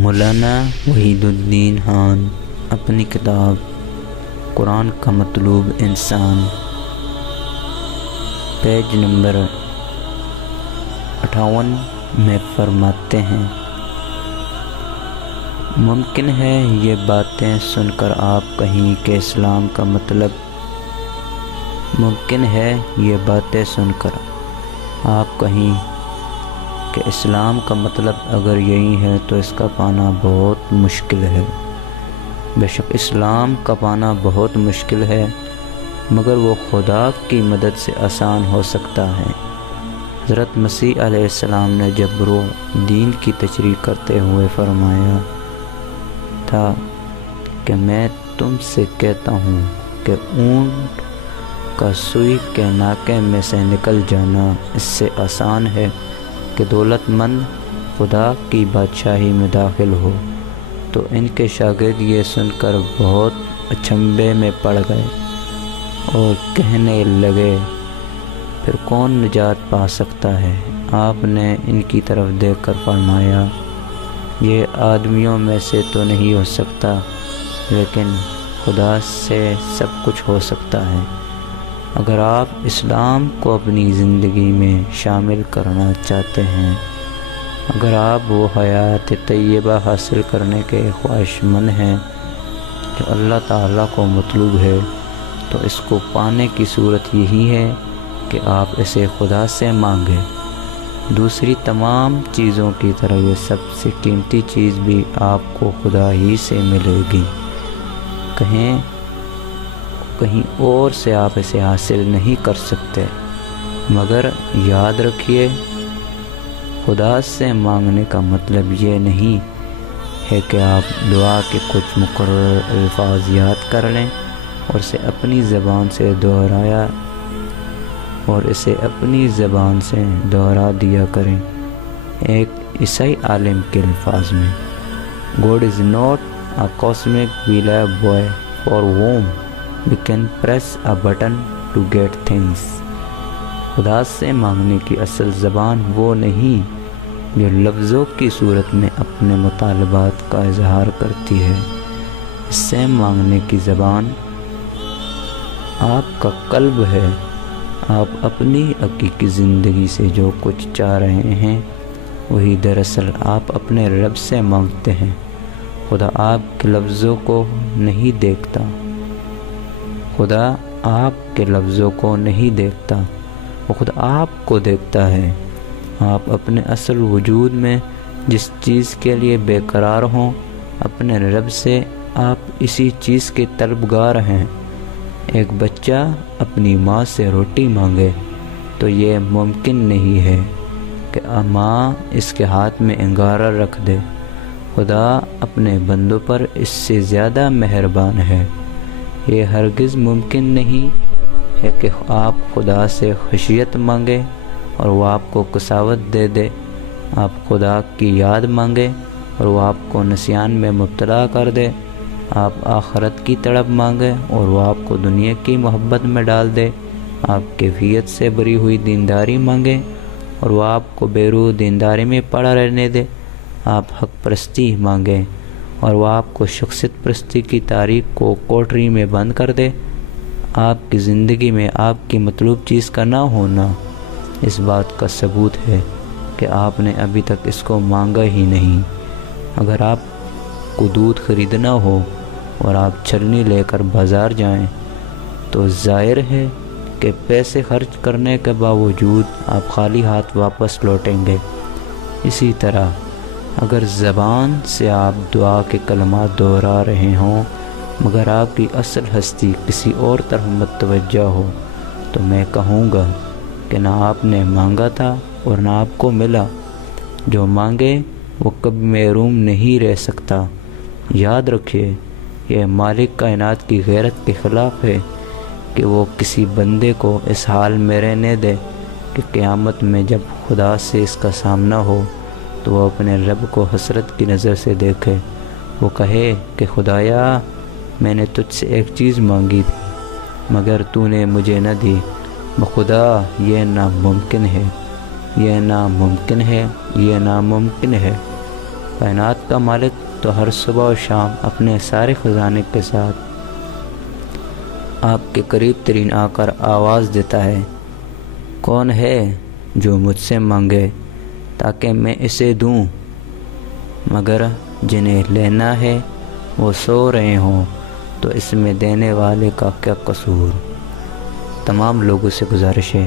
مولانا وحید الدین خان اپنی کتاب قرآن کا مطلوب انسان پیج نمبر 58 میں فرماتے ہیں، ممکن ہے یہ باتیں سن کر آپ کہیں کہ اسلام کا مطلب ممکن ہے یہ باتیں سن کر آپ کہیں کہ اسلام کا مطلب اگر یہی ہے تو اس کا پانا بہت مشکل ہے۔ بے شک اسلام کا پانا بہت مشکل ہے، مگر وہ خدا کی مدد سے آسان ہو سکتا ہے۔ حضرت مسیح علیہ السلام نے جب دین کی تشریح کرتے ہوئے فرمایا تھا کہ میں تم سے کہتا ہوں کہ اونٹ کا سوئی کے ناکے میں سے نکل جانا اس سے آسان ہے کہ دولت مند خدا کی بادشاہی میں داخل ہو، تو ان کے شاگرد یہ سن کر بہت اچنبھے میں پڑ گئے اور کہنے لگے، پھر کون نجات پا سکتا ہے؟ آپ نے ان کی طرف دیکھ کر فرمایا، یہ آدمیوں میں سے تو نہیں ہو سکتا، لیکن خدا سے سب کچھ ہو سکتا ہے۔ اگر آپ اسلام کو اپنی زندگی میں شامل کرنا چاہتے ہیں، اگر آپ وہ حیات طیبہ حاصل کرنے کے خواہش مند ہیں جو اللہ تعالیٰ کو مطلوب ہے، تو اس کو پانے کی صورت یہی ہے کہ آپ اسے خدا سے مانگیں۔ دوسری تمام چیزوں کی طرح یہ سب سے قیمتی چیز بھی آپ کو خدا ہی سے ملے گی، کہیں اور سے آپ اسے حاصل نہیں کر سکتے۔ مگر یاد رکھیے، خدا سے مانگنے کا مطلب یہ نہیں ہے کہ آپ دعا کے کچھ مقرر الفاظ یاد کر لیں اور اسے اپنی زبان سے دہرا دیا کریں۔ ایک عیسائی عالم کے الفاظ میں، God is not a cosmic relay boy for whom we can press a button to get things۔ خدا سے مانگنے کی اصل زبان وہ نہیں جو لفظوں کی صورت میں اپنے مطالبات کا اظہار کرتی ہے۔ اس سے مانگنے کی زبان آپ کا قلب ہے۔ آپ اپنی حقیقی زندگی سے جو کچھ چاہ رہے ہیں وہی دراصل آپ اپنے رب سے مانگتے ہیں۔ خدا آپ کے لفظوں کو نہیں دیکھتا، خدا آپ کے لفظوں کو نہیں دیکھتا، وہ خود آپ کو دیکھتا ہے۔ آپ اپنے اصل وجود میں جس چیز کے لیے بے قرار ہوں، اپنے رب سے آپ اسی چیز کے طلبگار ہیں۔ ایک بچہ اپنی ماں سے روٹی مانگے تو یہ ممکن نہیں ہے کہ ماں اس کے ہاتھ میں انگارہ رکھ دے۔ خدا اپنے بندوں پر اس سے زیادہ مہربان ہے۔ یہ ہرگز ممکن نہیں ہے کہ آپ خدا سے خشیت مانگیں اور وہ آپ کو کساوت دے دے۔ آپ خدا کی یاد مانگیں اور وہ آپ کو نسیان میں مبتلا کر دے۔ آپ آخرت کی طلب مانگیں اور وہ آپ کو دنیا کی محبت میں ڈال دے۔ آپ کیفیت سے بری ہوئی دینداری مانگیں اور وہ آپ کو بیروح دینداری میں پڑا رہنے دے۔ آپ حق پرستی مانگیں اور وہ آپ کو شخصیت پرستی کی تاریخ کو کوٹری میں بند کر دے۔ آپ کی زندگی میں آپ کی مطلوب چیز کا نہ ہونا اس بات کا ثبوت ہے کہ آپ نے ابھی تک اس کو مانگا ہی نہیں۔ اگر آپ کو دودھ خریدنا ہو اور آپ چھلنی لے کر بازار جائیں تو ظاہر ہے کہ پیسے خرچ کرنے کے باوجود آپ خالی ہاتھ واپس لوٹیں گے۔ اسی طرح اگر زبان سے آپ دعا کے کلمات دہرا رہے ہوں مگر آپ کی اصل ہستی کسی اور طرف متوجہ ہو، تو میں کہوں گا کہ نہ آپ نے مانگا تھا اور نہ آپ کو ملا۔ جو مانگے وہ کبھی محروم نہیں رہ سکتا۔ یاد رکھیے، یہ مالک کائنات کی غیرت کے خلاف ہے کہ وہ کسی بندے کو اس حال میں رہنے دے کہ قیامت میں جب خدا سے اس کا سامنا ہو تو وہ اپنے رب کو حسرت کی نظر سے دیکھے۔ وہ کہے کہ خدایا، میں نے تجھ سے ایک چیز مانگی تھی مگر تو نے مجھے نہ دی۔ بخدا یہ ناممکن ہے، یہ ناممکن ہے، یہ ناممکن ہے۔ کائنات کا مالک تو ہر صبح و شام اپنے سارے خزانے کے ساتھ آپ کے قریب ترین آ کر آواز دیتا ہے، کون ہے جو مجھ سے مانگے تاکہ میں اسے دوں، مگر جنہیں لینا ہے وہ سو رہے ہوں تو اس میں دینے والے کا کیا قصور۔ تمام لوگوں سے گزارش ہے